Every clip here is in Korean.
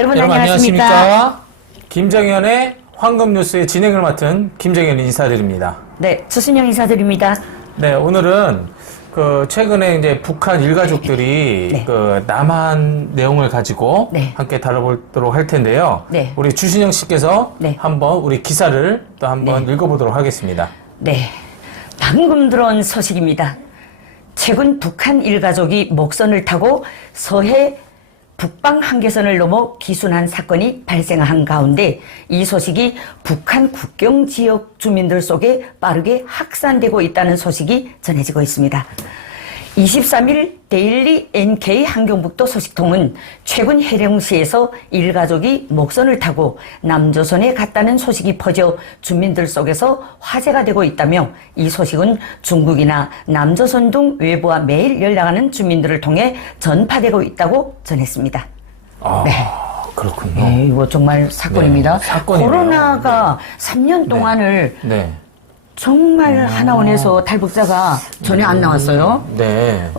여러분 안녕하십니까? 김정현의 황금뉴스의 진행을 맡은 김정현 인사드립니다. 네, 주순영 인사드립니다. 네, 오늘은 최근에 이제 북한 일가족들이 네. 남한 내용을 가지고 네. 함께 다뤄보도록 할 텐데요. 네. 우리 주신영 씨께서 네. 한번 우리 기사를 또 한번 읽어보도록 하겠습니다. 네, 방금 들어온 소식입니다. 최근 북한 일가족이 목선을 타고 서해 북방 한계선을 넘어 기순한 사건이 발생한 가운데 이 소식이 북한 국경 지역 주민들 속에 빠르게 확산되고 있다는 소식이 전해지고 있습니다. 23일 데일리 NK 한경북도 소식통은 최근 해령시에서 일가족이 목선을 타고 남조선에 갔다는 소식이 퍼져 주민들 속에서 화제가 되고 있다며 이 소식은 중국이나 남조선 등 외부와 매일 연락하는 주민들을 통해 전파되고 있다고 전했습니다. 아, 네. 그렇군요. 네, 이거 정말 사건입니다. 네, 사건이네요. 코로나가 3년 동안을 네. 정말 하나원에서 탈북자가 전혀 안 나왔어요. 네.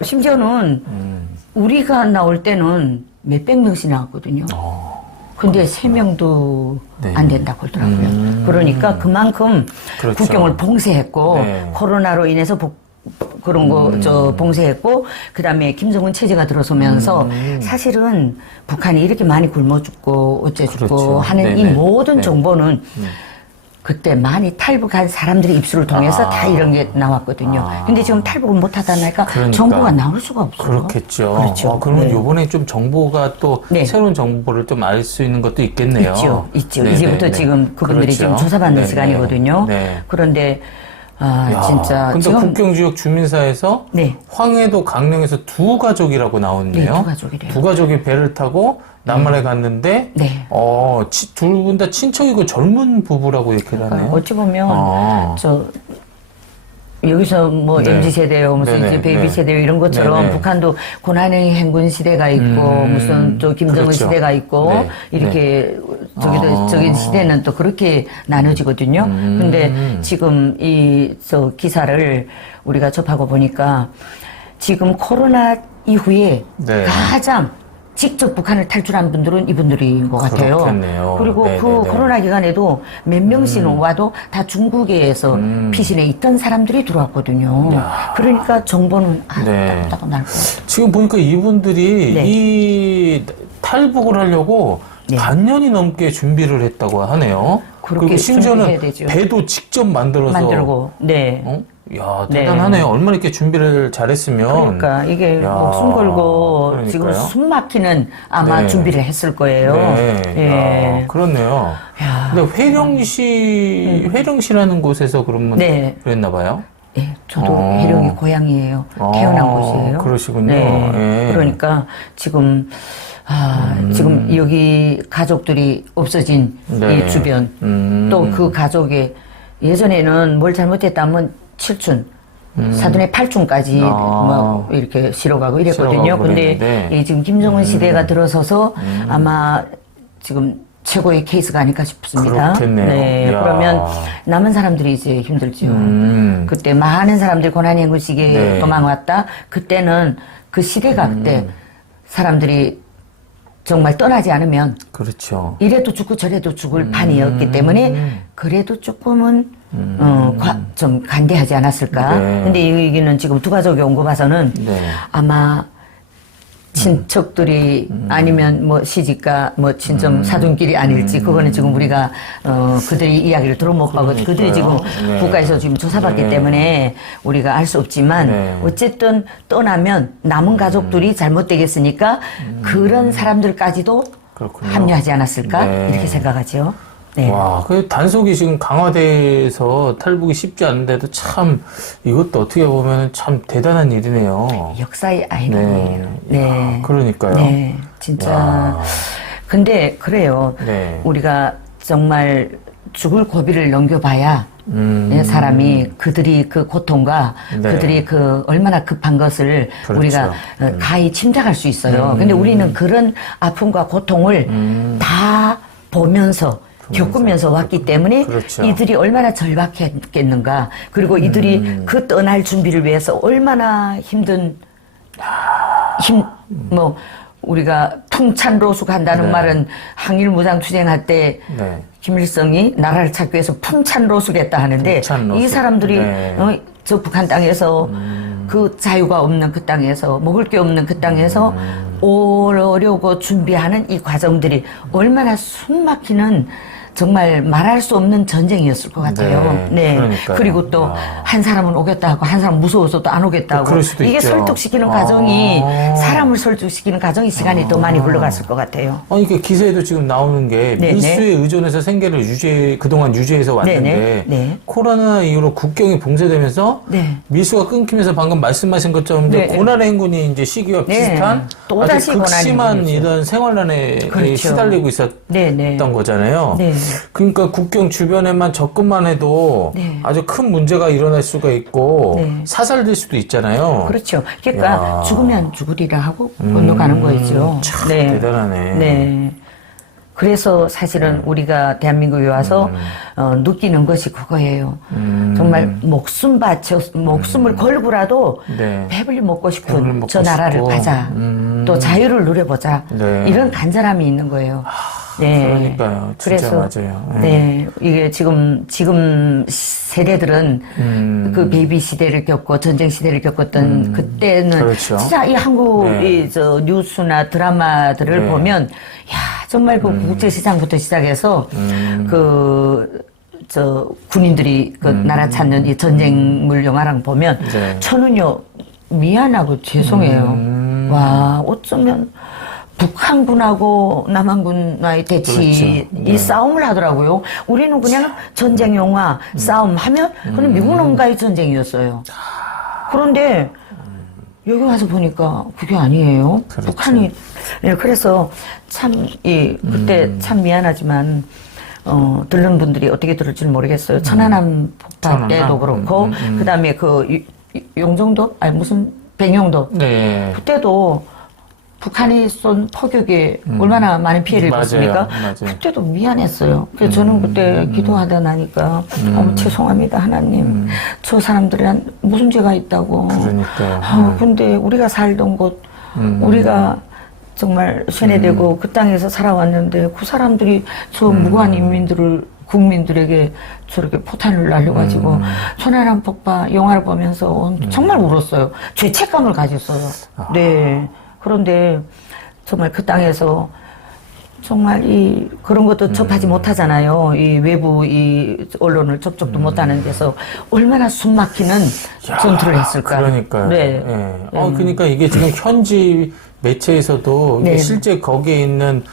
심지어는 우리가 나올 때는 몇백 명씩 나왔거든요. 근데 3명도 네. 안 된다고 그러더라고요. 그러니까 그만큼 그렇죠. 국경을 봉쇄했고 네. 코로나로 인해서 그런 거 봉쇄했고 그다음에 김정은 체제가 들어서면서 사실은 북한이 이렇게 많이 굶어 죽고 어째 죽고 그렇죠. 하는 이 네네. 모든 네. 정보는 그때 많이 탈북한 사람들의 입술을 통해서 다 이런 게 나왔거든요. 근데 지금 탈북을 못 하다니까 그러니까. 정보가 나올 수가 없어요. 그렇겠죠. 그렇죠. 그러면 네. 요번에 좀 정보가 또 네. 새로운 정보를 좀 알 수 있는 것도 있겠네요. 있죠. 네, 이제부터 네, 네. 지금 그분들이 그렇죠. 지금 조사받는 네, 시간이거든요. 네. 그런데 야, 진짜 근데 지금 국경지역 주민사에서 네. 황해도 강릉에서 두 가족이라고 나오네요. 네, 두 가족이래요. 두 가족이 배를 타고 남한에 갔는데 네. 둘 분 다 친척이고 젊은 부부라고 얘기를 하네요. 어찌 보면 아. 여기서 뭐 네. MZ 세대요, 무슨 네네, 이제 베이비 네. 세대요 이런 것처럼 네네. 북한도 고난의 행군 시대가 있고 무슨 또 김정은 그렇죠. 시대가 있고 네. 이렇게 아. 저기 시대는 또 그렇게 나눠지거든요. 근데 지금 저 기사를 우리가 접하고 보니까 지금 코로나 이후에 네. 가장 직접 북한을 탈출한 분들은 이분들인 것 같아요. 그렇겠네요. 그리고 네네네. 그 코로나 기간에도 몇 명씩은 와도 다 중국에서 피신해 있던 사람들이 들어왔거든요. 그러니까 정보는 네. 따고 날 것 같아요. 지금 보니까 이분들이 네. 이 탈북을 하려고 네. 반년이 넘게 준비를 했다고 하네요. 그렇게 그리고 심지어는 준비해야 되죠. 배도 직접 만들어서 만들고, 네. 야, 네. 대단하네요. 얼마나 이렇게 준비를 잘했으면. 그러니까 이게 야, 목숨 걸고 그러니까요. 지금 숨 막히는 아마 네. 준비를 했을 거예요. 네. 예. 야, 그렇네요. 야. 근데 회령시라는 곳에서 그러면 네. 그랬나 봐요. 예, 저도 해령이 고향이에요. 태어난 곳이에요. 그러시군요. 네. 예. 그러니까 지금 지금 여기 가족들이 없어진 네. 이 주변 또 그 가족의 예전에는 뭘 잘못했다면 칠춘 사돈의 팔춘까지 뭐 이렇게 실어가고 이랬거든요. 실어가고 근데 그랬는데. 이 지금 김정은 시대가 들어서서 아마 지금 최고의 케이스가 아닐까 싶습니다. 그렇겠네요. 네, 이야. 그러면 남은 사람들이 이제 힘들죠. 그때 많은 사람들이 고난의 시기에 네. 도망왔다. 그때는 그 시대가 그때 사람들이 정말 떠나지 않으면 그렇죠. 이래도 죽고 저래도 죽을 판이었기 때문에 그래도 조금은 좀 간대하지 않았을까. 네. 근데 여기는 지금 두 가족이 온 거 봐서는 네. 아마 친척들이 아니면 뭐 시집가 뭐 친정 사돈끼리 아닐지 그거는 지금 우리가 그들이 이야기를 들어 못 봐고 그들이 지금 네. 국가에서 지금 조사받기 네. 때문에 우리가 알 수 없지만 네. 어쨌든 떠나면 남은 가족들이 잘못되겠으니까 그런 사람들까지도 그렇군요. 합류하지 않았을까 네. 이렇게 생각하죠. 네. 와, 그 단속이 지금 강화돼서 탈북이 쉽지 않은데도 참 이것도 어떻게 보면 참 대단한 일이네요. 역사의 아이러니예요. 네. 네. 야, 그러니까요. 네. 진짜. 야. 근데 그래요. 네. 우리가 정말 죽을 고비를 넘겨봐야 사람이 그들이 그 고통과 네. 그들이 그 얼마나 급한 것을 그렇죠. 우리가 가히 침략할 수 있어요. 근데 우리는 그런 아픔과 고통을 다 보면서 겪으면서 왔기 때문에 그렇죠. 이들이 얼마나 절박했겠는가. 그리고 이들이 그 떠날 준비를 위해서 얼마나 뭐 우리가 풍찬로수한다는 네. 말은 항일 무장투쟁할 때 네. 김일성이 나라를 찾기 위해서 풍찬로수겠다 하는데 풍찬로수. 이 사람들이 네. 저 북한 땅에서 그 자유가 없는 그 땅에서 먹을 게 없는 그 땅에서 오려고 준비하는 이 과정들이 얼마나 숨막히는 정말 말할 수 없는 전쟁이었을 것 같아요. 네, 그러니까요. 그리고 또 한 사람은 오겠다 하고 한 사람 무서워서 또 안 오겠다 하고 그럴 수도 이게 있죠. 설득시키는 과정이 사람을 설득시키는 과정이 시간이 더 많이 흘러갔을 것 같아요. 아니, 그 기사에도 지금 나오는 게 네, 밀수에 의존해서 생계를 그동안 유지해서 왔는데 네. 코로나 이후로 국경이 봉쇄되면서 네. 밀수가 끊기면서 방금 말씀하신 것처럼 네. 고난의 행군이 이제 시기와 네. 비슷한 또다시 아주 극심한 고난의 행군이죠. 이런 생활난에 그렇죠. 시달리고 있었던 네. 거잖아요. 네. 그러니까 국경 주변에만 접근만 해도 네. 아주 큰 문제가 일어날 수가 있고 네. 사살될 수도 있잖아요. 그렇죠. 그러니까 야. 죽으면 죽으리라 하고 건너가는 거죠. 참 대단하네. 네. 그래서 사실은 우리가 대한민국에 와서 느끼는 것이 그거예요. 정말 목숨을 걸고라도 네. 배불리 먹고 배불리 싶은 먹고 저 나라를 싶고. 가자. 또 자유를 누려보자. 네. 이런 간절함이 있는 거예요. 네. 그러니까요. 진짜 그래서 맞아요. 네. 이게 지금 세대들은 그 베이비 시대를 겪고 전쟁 시대를 겪었던 그때는 그렇죠. 진짜 이 한국의 저 뉴스나 드라마들을 네. 보면 야 정말 그 국제 시장부터 시작해서 저 군인들이 그 나라 찾는 이 전쟁물 영화랑 보면 네. 저는요 미안하고 죄송해요. 와 어쩌면 북한군하고 남한군과의 대치 그렇죠. 네. 이 싸움을 하더라고요. 우리는 그냥 전쟁 영화 싸움하면 그냥 미국 놈과의 전쟁이었어요. 그런데 여기 와서 보니까 그게 아니에요. 그렇죠. 북한이 네, 그래서 참 그때 참 미안하지만 들는 분들이 어떻게 들을지는 모르겠어요. 천안함 폭파 때도 그렇고 그다음에 그 용정도 아니 무슨 백령도 네. 그때도 북한이 쏜 포격에 얼마나 많은 피해를 맞아요. 입었습니까? 맞아요. 그때도 미안했어요. 그래서 저는 그때 기도하다 나니까 죄송합니다 하나님. 저 사람들은 무슨 죄가 있다고. 그러니까요. 근데 우리가 살던 곳 우리가 정말 세뇌되고 그 땅에서 살아왔는데 그 사람들이 저 무고한 국민들에게 저렇게 포탄을 날려가지고 천안함 폭파 영화를 보면서 정말 울었어요. 죄책감을 가졌어요. 네. 그런데 정말 그 땅에서 정말 그런 것도 접하지 못하잖아요. 이 외부 언론을 접촉도 못하는 데서 얼마나 숨막히는 전투를 했을까. 그러니까요. 네. 네. 그러니까 이게 지금 현지 매체에서도 이게 네. 실제 거기에 있는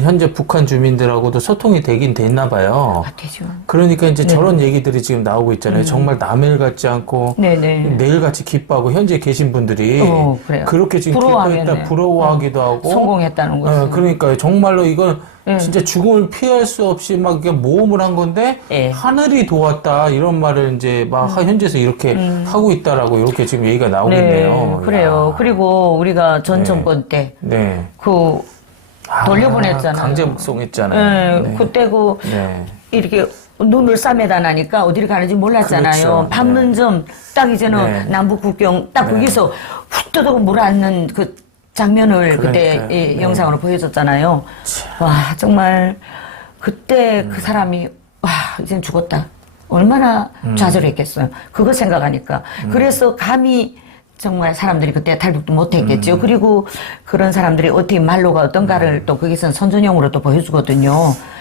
현재 북한 주민들하고도 소통이 되긴 됐나 봐요. 되죠. 그러니까 이제 저런 얘기들이 지금 나오고 있잖아요. 정말 남일 같지 않고 네네. 내일같이 기뻐하고 현재 계신 분들이 그래요. 그렇게 지금 기뻐했다 부러워하기도 하고 성공했다는 거죠. 그러니까요. 정말로 이건 진짜 죽음을 피할 수 없이 막 이렇게 모험을 한 건데 네. 하늘이 도왔다 이런 말을 이제 막 현지에서 이렇게 하고 있다라고 이렇게 지금 얘기가 나오고 있네요. 그래요. 그리고 우리가 전 네. 정권 때 네. 돌려보냈잖아요. 강제 북송했잖아요. 네. 그때 네. 이렇게 눈을 싸매다 나니까 어디를 가는지 몰랐잖아요. 그렇죠. 반문점 딱 이제는 네. 남북 국경 딱 거기서 훅 떠도고 물안는 그 장면을 그때 네. 영상으로 보여줬잖아요. 와 정말 그때 그 사람이 와 이젠 죽었다. 얼마나 좌절했겠어요. 그거 생각하니까. 그래서 감히 정말 사람들이 그때 탈북도 못했겠죠. 그리고 그런 사람들이 어떻게 말로가 어떤가를 또 거기서는 선전용으로 또 보여주거든요.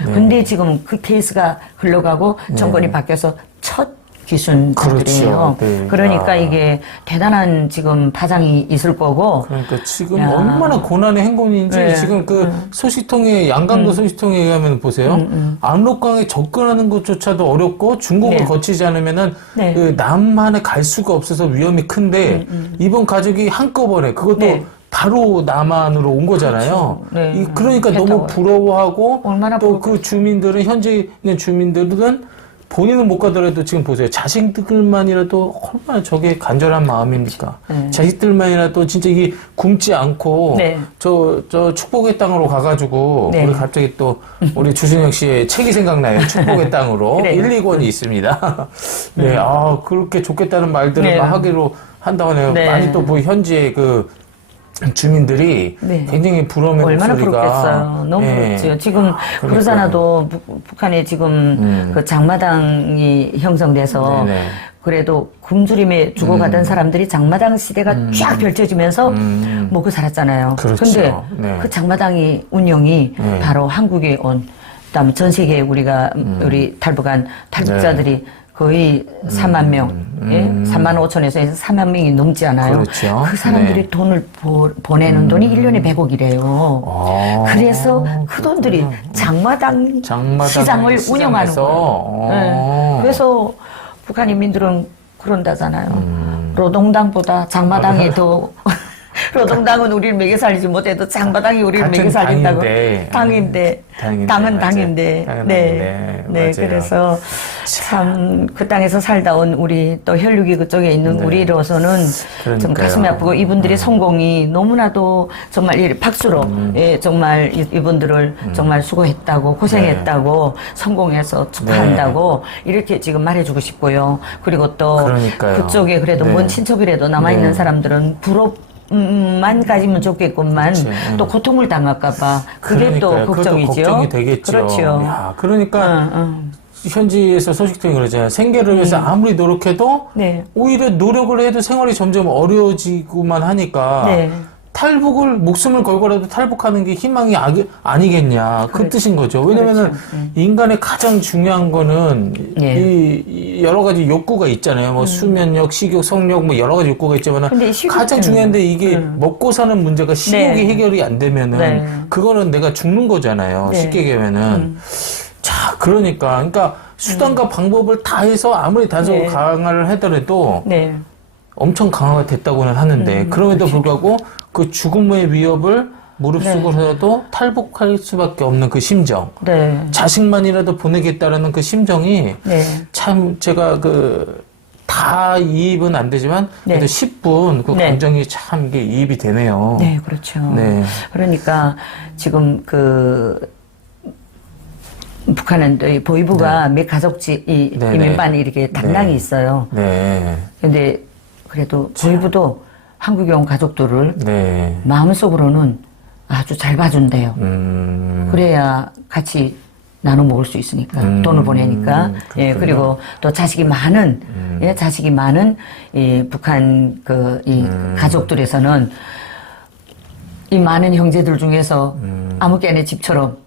근데 지금 그 케이스가 흘러가고 정권이 바뀌어서 첫 귀순자들이에요. 그렇죠. 네. 그러니까 이게 대단한 지금 파장이 있을 거고. 그러니까 지금 얼마나 고난의 행군인지 네. 지금 그 소식통에 양강도 소식통에 의하면 보세요. 압록강에 접근하는 것조차도 어렵고 중국을 네. 거치지 않으면은 네. 그 남한에 갈 수가 없어서 위험이 큰데 이번 가족이 한꺼번에 그것도 네. 바로 남한으로 온 거잖아요. 그렇죠. 네. 그러니까 배 너무 타고요. 부러워하고 얼마나 또 그 주민들은 현재 있는 주민들은 본인은 못 가더라도 지금 보세요. 자식들만이라도 얼마나 저게 간절한 마음입니까? 네. 자식들만이라도 진짜 이게 굶지 않고 네. 저 축복의 땅으로 가가지고 네. 우리 갑자기 또 우리 주순영 씨의 책이 생각나요. 축복의 땅으로 그래요. 1, 2권이 있습니다. 네, 그렇게 좋겠다는 말들을 네. 막 하기로 한다고 하네요. 네. 많이 또 현지에 주민들이 네. 굉장히 부러움의 얼마나 목소리가 부럽겠어요. 너무 예. 부럽지요. 지금 그러잖아도 북한에 지금 그 장마당이 형성돼서 네네. 그래도 굶주림에 죽어가던 사람들이 장마당 시대가 쫙 펼쳐지면서 먹고 살았잖아요. 그렇죠. 근데 네. 그 장마당이 운영이 네. 바로 한국에 온 그다음에 전 세계에 우리가 우리 탈북한 탈북자들이 네. 거의 4만 명, 예? 3만 5천에서 해서 4만 명이 넘지 않아요. 그렇죠. 그 사람들이 네. 돈을 보내는 돈이 1년에 100억이래요. 아, 그래서 그 돈들이 장마당 시장을 운영하는 거예요. 네. 그래서 북한 인민들은 그런다잖아요. 노동당보다 장마당이 더 노동당은 우리를 먹여 살리지 못해도 장마당이 우리를 같은 먹여 살린다고. 당인데. 당인데. 당은 당인데. 당은 네. 당인데. 네. 맞아요. 그래서 참 그 땅에서 살다 온 우리 또 혈육이 그쪽에 있는 네. 우리로서는 좀 그러니까요. 가슴이 아프고 이분들의 성공이 너무나도 정말 이 박수로 예, 정말 이분들을 정말 수고했다고 고생했다고 성공해서 축하한다고 이렇게 지금 말해주고 싶고요. 그리고 또 그러니까요. 그쪽에 그래도 네. 먼 친척이라도 남아있는 네. 사람들은 만 가지면 좋겠구만 그치. 또 고통을 당할까봐 그게 또 그러니까요. 걱정이죠. 그것도 걱정이 되겠죠. 그렇죠. 야, 그러니까 현지에서 소식통이 그러잖아요. 생계를 위해서 아무리 노력해도 네. 오히려 노력을 해도 생활이 점점 어려워지고만 하니까 네. 탈북을 목숨을 걸고라도 탈북하는 게 희망이 아니겠냐 그 그렇죠. 뜻인 거죠. 왜냐면은 그렇죠. 인간의 가장 중요한 거는 예. 이 여러 가지 욕구가 있잖아요. 뭐 수면력, 식욕, 성욕 뭐 여러 가지 욕구가 있지만은 근데 이 식욕- 가장 중요한데 이게 먹고 사는 문제가 식욕이 네. 해결이 안 되면은 네. 그거는 내가 죽는 거잖아요. 네. 쉽게 얘기하면은. 자, 그러니까 수단과 방법을 다 해서 아무리 단속을 네. 강화를 하더라도 네. 엄청 강화가 됐다고는 하는데 그럼에도 불구하고 그 죽음의 위협을 무릅쓰고서도 탈북할 수밖에 없는 그 심정, 네. 자식만이라도 보내겠다라는 그 심정이 네. 참 제가 다 이입은 안 되지만 네. 그래도 10분 그 네. 감정이 참 이게 이입이 되네요. 네, 그렇죠. 네. 그러니까 지금 북한은 또 이 보위부가 몇 가족지 이 네, 이민반이 네. 이렇게 담당이 네. 있어요. 네. 근데 그래도 보위부도 한국에 온 가족들을 네. 마음속으로는 아주 잘 봐준대요. 그래야 같이 나눠 먹을 수 있으니까 돈을 보내니까 예 그렇군요. 그리고 또 자식이 많은 예 자식이 많은 이 북한 이 가족들에서는 이 많은 형제들 중에서 아무개네 집처럼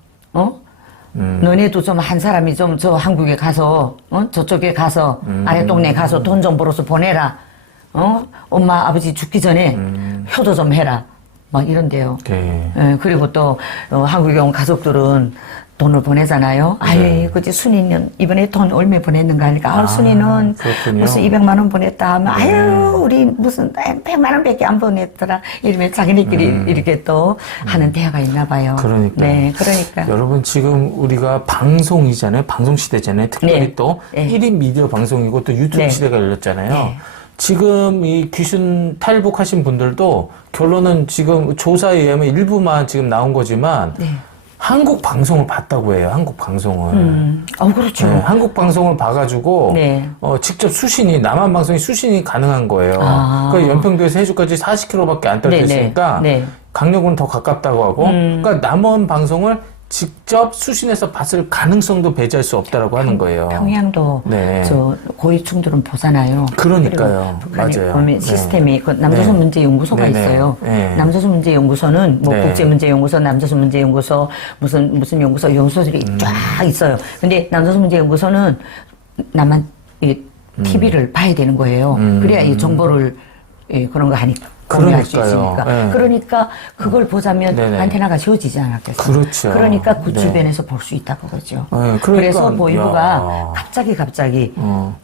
너네도 좀 한 사람이 좀 저 한국에 가서 저쪽에 가서 아래 동네 가서 돈 좀 벌어서 보내라. 엄마 아버지 죽기 전에 효도 좀 해라. 막 이런데요. 네. 예, 그리고 또 한국에 온 가족들은 돈을 보내잖아요. 아예 그지 순이는 이번에 돈 얼마 보냈는가 하니까 순이는 그렇군요. 무슨 200만 원 보냈다 하면 아유 우리 무슨 100만 원밖에 안 보냈더라 이러면 자기네끼리 이렇게 또 하는 대화가 있나 봐요. 그러니까. 네, 그러니까. 여러분 지금 우리가 방송이잖아요. 방송 시대잖아요. 특별히 네. 또 네. 1인 미디어 방송이고 또 유튜브 네. 시대가 열렸잖아요. 네. 지금 이 귀순 탈북하신 분들도 결론은 지금 조사에 의하면 일부만 지금 나온 거지만 네. 한국 방송을 봤다고 해요. 한국 방송을. 그렇죠. 네, 한국 방송을 봐가지고 네. 직접 수신이 남한 방송이 수신이 가능한 거예요. 아. 그러니까 연평도에서 해주까지 40km밖에 안 떨어져 네, 있으니까 네. 네. 강력은 더 가깝다고 하고 그러니까 남원 방송을 직접 수신해서 봤을 가능성도 배제할 수 없다라고 하는 거예요. 평양도 네. 저 고위충들은 보잖아요. 그러니까요. 그리고 북한이 맞아요. 보면 네. 시스템이 그 남조선 네. 문제연구소가 네네. 있어요. 네. 남조선 문제연구소는 뭐 네. 국제문제연구소, 남조선 문제연구소, 무슨 연구소들이 쫙 있어요. 근데 남조선 문제연구소는 나만 이 TV를 봐야 되는 거예요. 그래야 이 정보를 그런 거 하니까. 공유할 수 그러니까요. 있으니까. 네. 그러니까 그걸 보자면 네네. 안테나가 지워지지 않았겠어요. 그렇죠. 그러니까 그 네. 주변에서 볼 수 있다고 그러죠. 네, 그러니까, 그래서 보이부가 야. 갑자기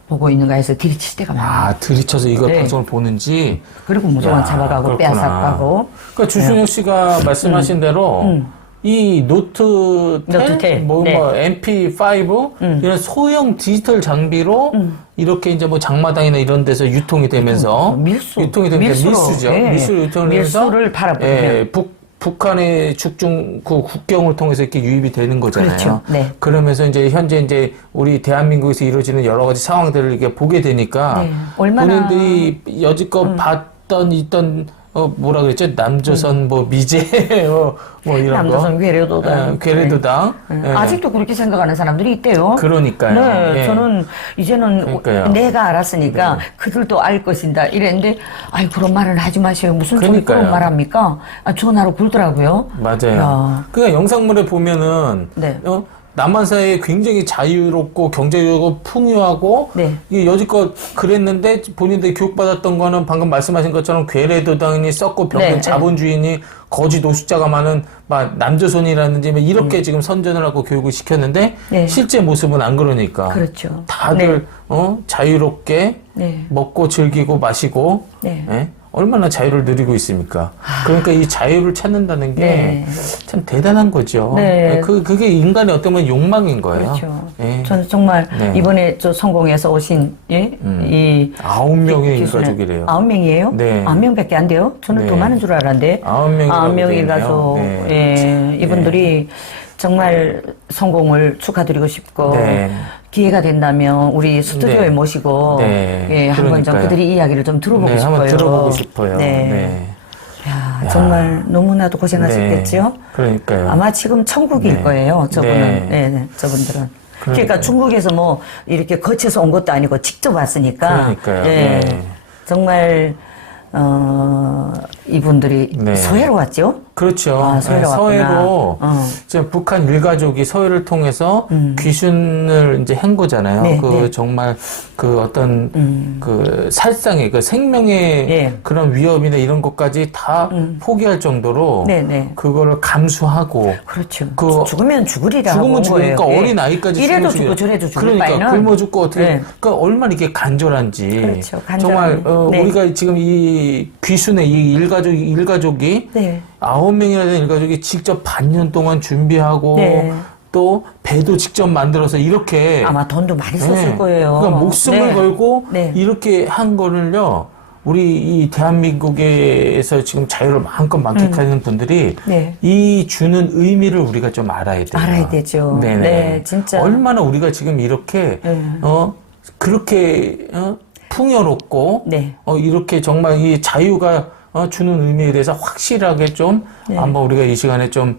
보고 있는가 해서 들이칠 때가 많아요. 들이쳐서 이거 네. 방송을 보는지. 그리고 무조건 야, 잡아가고 그렇구나. 빼앗아가고. 그러니까 주순혁 씨가 말씀하신 대로 이 노트 10, 노트 10, 뭐 네. MP5 이런 소형 디지털 장비로 이렇게 이제 뭐 장마당이나 이런 데서 유통이 되면서 유통이 되면서 밀수죠. 네. 밀수 유통을 하면서 밀수를 바라보면 북한의 죽중 그 국경을 통해서 이렇게 유입이 되는 거잖아요. 그렇죠. 네. 그러면서 이제 현재 이제 우리 대한민국에서 이루어지는 여러 가지 상황들을 이렇게 보게 되니까 네. 얼마나 본인들이 여지껏 봤던 있던 뭐라 그랬죠? 남조선 뭐 미제 뭐 이런 남조선 괴뢰도당. 괴뢰도당. 예. 아직도 그렇게 생각하는 사람들이 있대요. 그러니까요. 네, 예. 저는 이제는 그러니까요. 내가 알았으니까 그들도 알 것인다. 이랬는데, 아이, 그런 말을 하지 마세요. 무슨 소리 그러니까요. 그런 말 합니까? 전화로 굴더라고요. 맞아요. 야. 그러니까 영상물에 보면은 네. 남한 사회에 굉장히 자유롭고 경제적으로 풍요하고 네. 이게 여지껏 그랬는데 본인들이 교육받았던 거는 방금 말씀하신 것처럼 괴뢰도당이니 썩고 병든 네, 자본주의니 거지 노숙자가 많은 막 남조선이라든지 뭐 이렇게 지금 선전을 하고 교육을 시켰는데 네. 실제 모습은 안 그러니까 그렇죠. 다들 자유롭게 네. 먹고 즐기고 마시고 네. 예? 얼마나 자유를 누리고 있습니까? 그러니까 이 자유를 찾는다는 게 네. 참 대단한 거죠. 네. 그게 인간의 어떤 욕망인 거예요. 그렇죠. 예. 저는 정말 네. 이번에 성공해서 오신 이 9명의 기술에- 일가족이래요. 9명이에요? 네. 9명밖에 안 돼요? 저는 네. 더 많은 줄 알았는데. 9명이라고 9명 되어 일가족. 있네요. 예, 이분들이 정말 성공을 축하드리고 싶고 네. 기회가 된다면 우리 스튜디오에 네. 모시고 네. 예, 한번 좀 그러니까요. 그들이 이야기를 좀 들어보고 네, 싶어요. 한번 들어보고 싶어요. 네. 네. 야, 정말 너무나도 고생하셨겠죠? 네. 그러니까요. 아마 지금 천국일 네. 거예요. 저분은. 네. 네, 저분들은. 그러니까 그러니까요. 중국에서 뭐 이렇게 거쳐서 온 것도 아니고 직접 왔으니까. 그러니까요. 예, 네. 정말 이분들이 네. 서해로 왔죠? 그렇죠. 아, 서해로 왔구나. 서해로 지금 북한 일가족이 서해를 통해서 귀순을 이제 한 거잖아요. 네, 그 네. 정말 그 어떤 그 살상의 그 생명의 예. 그런 위협이나 이런 것까지 다 포기할 정도로 네, 네. 그거를 감수하고 그렇죠. 그 죽으면 죽으리라 하고 죽으면 온 거예요. 죽으니까 예. 어린 아이까지 이래도 죽으면 죽고 저래도 죽을 그러니까 바에는 굶어 죽고 어떻게 네. 그러니까 얼마나 이게 간절한지 그렇죠. 간절한, 정말 네. 우리가 지금 이 귀순의 이 일가족이 네. 9명이나 되는 일가족이 직접 반년 동안 준비하고 네. 또 배도 직접 만들어서 이렇게 아마 돈도 많이 썼을 네. 거예요. 그러니까 목숨을 네. 걸고 네. 이렇게 한 거를요. 우리 이 대한민국에서 지금 자유를 마음껏 만끽하는 분들이 네. 이 주는 의미를 우리가 좀 알아야 돼요. 알아야 되죠. 네네. 네, 진짜. 얼마나 우리가 지금 이렇게 네. 그렇게 풍요롭고 네. 이렇게 정말 이 자유가 주는 의미에 대해서 확실하게 좀 네. 한번 우리가 이 시간에 좀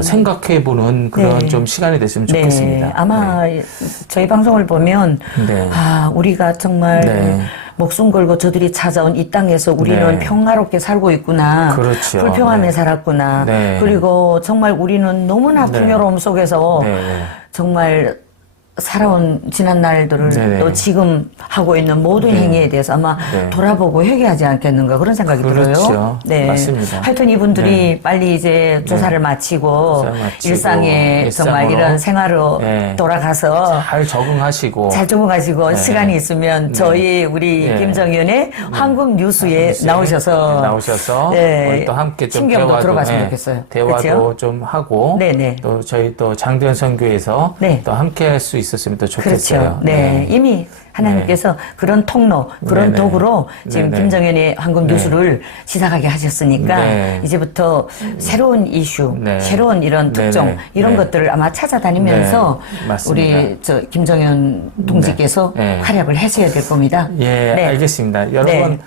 생각해보는 그런 네. 좀 시간이 됐으면 좋겠습니다. 네, 아마 저희 방송을 보면 네. 우리가 정말 네. 목숨 걸고 저들이 찾아온 이 땅에서 우리는 네. 평화롭게 살고 있구나. 그렇죠. 불평하며 네. 살았구나. 네. 그리고 정말 우리는 너무나 네. 풍요로움 속에서 네, 네. 정말 살아온 지난 날들을 네네. 또 지금 하고 있는 모든 네. 행위에 대해서 아마 네. 돌아보고 회개하지 않겠는가 그런 생각이 그렇죠. 들어요. 네. 맞습니다. 하여튼 이분들이 네. 빨리 이제 조사를 마치고 조사를 마치고 일상에 정말 일상으로. 이런 생활로 네. 돌아가서 잘 적응하시고 잘 적응하시고 네. 시간이 있으면 저희 우리 네. 김정연의 황금 뉴스에 나오셔서 나오셔서 네. 우리 또 함께 좀 신경도 대화도 들어봤으면 좋겠어요. 대화도 그렇죠? 좀 하고 네네. 또 저희 또 장대현 선교에서 네. 또 함께 할 수 있었으면 또 좋겠어요. 그렇죠. 네. 이미 하나님께서 그런 통로, 그런 네네. 도구로 지금 네네. 김정연의 황금 네. 뉴스를 시작하게 하셨으니까 네. 이제부터 새로운 이슈, 네. 새로운 이런 특종, 네네. 이런 네. 것들을 아마 찾아다니면서 네. 맞습니다. 우리 김정연 동지께서 네. 활약을 하셔야 될 겁니다. 예, 네. 알겠습니다. 여러분, 네.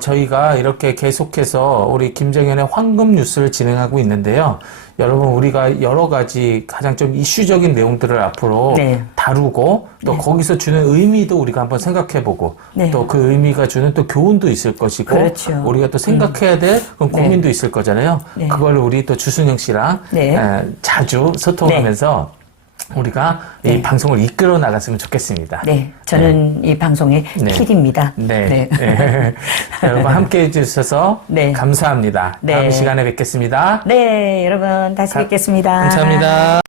저희가 이렇게 계속해서 우리 김정연의 황금 뉴스를 진행하고 있는데요. 여러분, 우리가 여러 가지 가장 좀 이슈적인 내용들을 앞으로 네. 다루고 또 거기서 주는 의미도 우리가 한번 생각해보고 네. 또 그 의미가 주는 또 교훈도 있을 것이고 그렇죠. 우리가 또 생각해야 될 그런 고민도 있을 거잖아요. 네. 그걸 우리 또 주순영 씨랑 네. 자주 소통하면서 우리가 이 방송을 이끌어 나갔으면 좋겠습니다. 네. 저는 이 방송의 네. PD입니다. 네. 네. 여러분 함께 해주셔서 네. 감사합니다. 네. 다음 시간에 뵙겠습니다. 네, 여러분 다시 뵙겠습니다. 감사합니다.